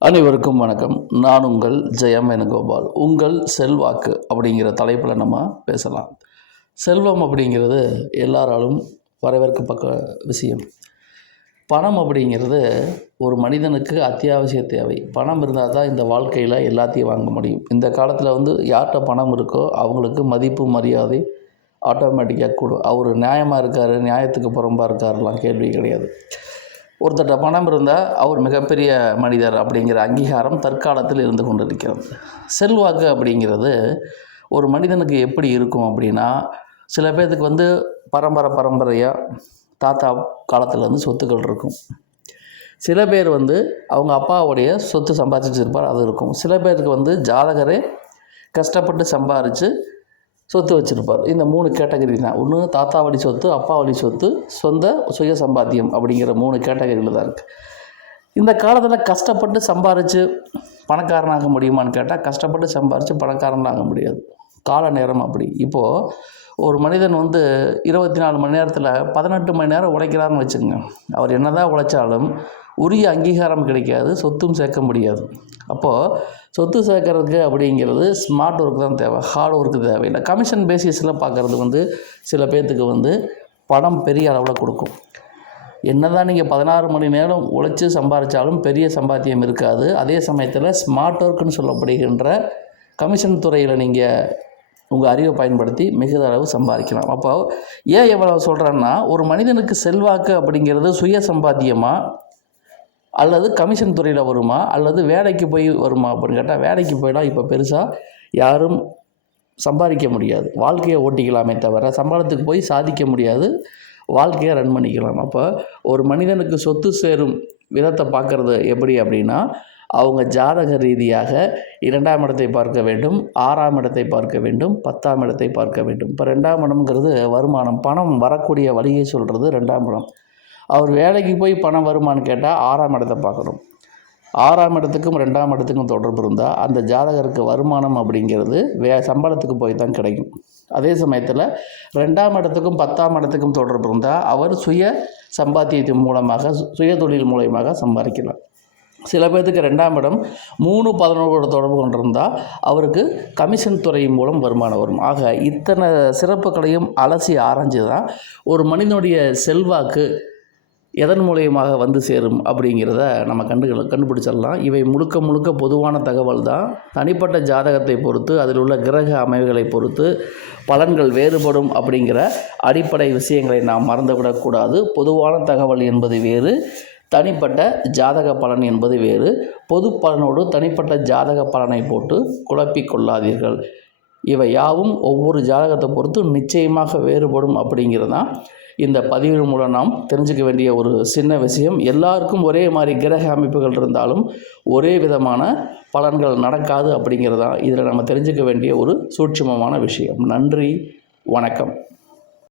அனைவருக்கும் வணக்கம். நான் உங்கள் ஜெயம் வேணுகோபால். உங்கள் செல்வாக்கு அப்படிங்கிற தலைப்பில் நம்ம பேசலாம். செல்வம் அப்படிங்கிறது எல்லாராலும் பக்க விஷயம். பணம் அப்படிங்கிறது ஒரு மனிதனுக்கு அத்தியாவசிய தேவை. பணம் இருந்தால் தான் இந்த வாழ்க்கையில் எல்லாத்தையும் வாங்க முடியும். இந்த காலத்தில் வந்து யார்கிட்ட பணம் இருக்கோ அவங்களுக்கு மதிப்பு மரியாதை ஆட்டோமேட்டிக்காக கூடும். அவர் நியாயமாக இருக்கார் நியாயத்துக்கு புறம்பாக இருக்காருலாம் கேள்வி கிடையாது. ஒருத்தட்ட பணம் இருந்தால் அவர் மிகப்பெரிய மனிதர் அப்படிங்கிற அங்கீகாரம் தற்காலத்தில் இருந்து கொண்டிருக்கிறது. செல்வாக்கு அப்படிங்கிறது ஒரு மனிதனுக்கு எப்படி இருக்கும் அப்படின்னா சில பேர்த்துக்கு வந்து பரம்பரை பரம்பரையாக தாத்தா காலத்தில் வந்து சொத்துக்கள் இருக்கும். சில பேர் வந்து அவங்க அப்பாவுடைய சொத்து சம்பாதிச்சு வச்சிருப்பார் அது இருக்கும். சில பேருக்கு வந்து ஜாதகரே கஷ்டப்பட்டு சம்பாரித்து சொத்து வச்சுருப்பார். இந்த மூணு கேட்டகரி தான். ஒன்று தாத்தா வழி சொத்து அப்பா வழி சொத்து சொந்த சுய சம்பாத்தியம் அப்படிங்கிற மூணு கேட்டகரியில் தான் இருக்குது இந்த காலத்தில் கஷ்டப்பட்டு சம்பாரித்து பணக்காரனாக முடியுமான்னு கேட்டால் கஷ்டப்பட்டு சம்பாரித்து பணக்காரனாக முடியாது. கால நேரம் அப்படி. இப்போது ஒரு மனிதன் வந்து இருபத்தி நாலு மணி நேரத்தில் பதினெட்டு மணி நேரம் உழைக்கிறாருன்னு வச்சுக்கோங்க. அவர் என்ன தான் உழைச்சாலும் உரிய அங்கீகாரம் கிடைக்காது சொத்தும் சேர்க்க முடியாது. அப்போது சொத்து சேர்க்கறதுக்கு அப்படிங்கிறது ஸ்மார்ட் ஒர்க் தான் தேவை ஹார்ட் ஒர்க்கு தேவையில்லை கமிஷன் பேசிஸில் பார்க்குறது வந்து சில பேர்த்துக்கு வந்து பணம் பெரிய அளவில் கொடுக்கும். என்னதான் நீங்கள் பதினாறு மணி நேரம் உழைச்சி சம்பாதிச்சாலும் பெரிய சம்பாத்தியம் இருக்காது. அதே சமயத்தில் ஸ்மார்ட் ஒர்க்குன்னு சொல்லப்படுகின்ற கமிஷன் துறையில் நீங்கள் உங்கள் அறிவை பயன்படுத்தி மிகுந்த அளவு சம்பாதிக்கலாம். அப்போ ஏன் எவ்வளோ சொல்கிறேன்னா ஒரு மனிதனுக்கு செல்வாக்கு அப்படிங்கிறது சுய சம்பாத்தியமாக அல்லது கமிஷன் துறையில் வருமா? அல்லது வேலைக்கு போய் வருமா? அப்படின்னு கேட்டால் வேலைக்கு போயிலாம் இப்போ பெருசாக யாரும் சம்பாதிக்க முடியாது. வாழ்க்கையை ஓட்டிக்கலாமே தவிர சம்பளத்துக்கு போய் சாதிக்க முடியாது. வாழ்க்கையை ரன் பண்ணிக்கலாம். அப்போ ஒரு மனிதனுக்கு சொத்து சேரும் விதத்தை பார்க்குறது எப்படி அப்படின்னா அவங்க ஜாதக ரீதியாக இரண்டாம் இடத்தை பார்க்க வேண்டும் ஆறாம் இடத்தை பார்க்க வேண்டும் பத்தாம் இடத்தை பார்க்க வேண்டும். இப்போ ரெண்டாம் இடம்ங்கிறது வருமானம். பணம் வரக்கூடிய வழியை சொல்கிறது ரெண்டாம் இடம். அவர் வேலைக்கு போய் பணம் வருமானு கேட்டால் ஆறாம் இடத்தை பார்க்கணும். ஆறாம் இடத்துக்கும் ரெண்டாம் இடத்துக்கும் தொடர்பு இருந்தால் அந்த ஜாதகருக்கு வருமானம் அப்படிங்கிறது வே சம்பளத்துக்கு போய் தான் கிடைக்கும். அதே சமயத்தில் ரெண்டாம் இடத்துக்கும் பத்தாம் இடத்துக்கும் தொடர்பு இருந்தால் அவர் சுய சம்பாத்தியத்தின் மூலமாக சு- சுய தொழில் மூலயமாக சம்பாதிக்கலாம். சில பேர்த்துக்கு ரெண்டாம் இடம் மூணு பதினோரோட தொடர்பு கொண்டிருந்தால் அவருக்கு கமிஷன் துறை மூலம் வருமானம் வரும். ஆக இத்தனை சிறப்புகளையும் அலசி ஆராய்ஞ்சு தான் ஒரு மனிதனுடைய செல்வாக்கு எதன் மூலியமாக வந்து சேரும் அப்படிங்கிறத நம்ம கண்டு கண்டுபிடிச்சிடலாம். இவை முழுக்க முழுக்க பொதுவான தகவல் தான். தனிப்பட்ட ஜாதகத்தை பொறுத்து அதில் உள்ள கிரக அமைவுகளை பொறுத்து பலன்கள் வேறுபடும் அப்படிங்கிற அடிப்படை விஷயங்களை நாம் மறந்துவிடக்கூடாது பொதுவான தகவல் என்பது வேறு தனிப்பட்ட ஜாதக பலன் என்பது வேறு. பொது பலனோடு தனிப்பட்ட ஜாதக பலனை போட்டு குழப்பிக் கொள்ளாதீர்கள். இவை யாவும் ஒவ்வொரு ஜாதகத்தை பொறுத்து நிச்சயமாக வேறுபடும் அப்படிங்கிறது தான் இந்த பதிவு மூலம் நாம் தெரிஞ்சுக்க வேண்டிய ஒரு சின்ன விஷயம். எல்லாருக்கும் ஒரே மாதிரி கிரக அமைப்புகள் இருந்தாலும் ஒரே விதமான பலன்கள் நடக்காது அப்படிங்கிறது தான் இதில் நம்ம தெரிஞ்சுக்க வேண்டிய ஒரு சூட்சமமான விஷயம். நன்றி வணக்கம்.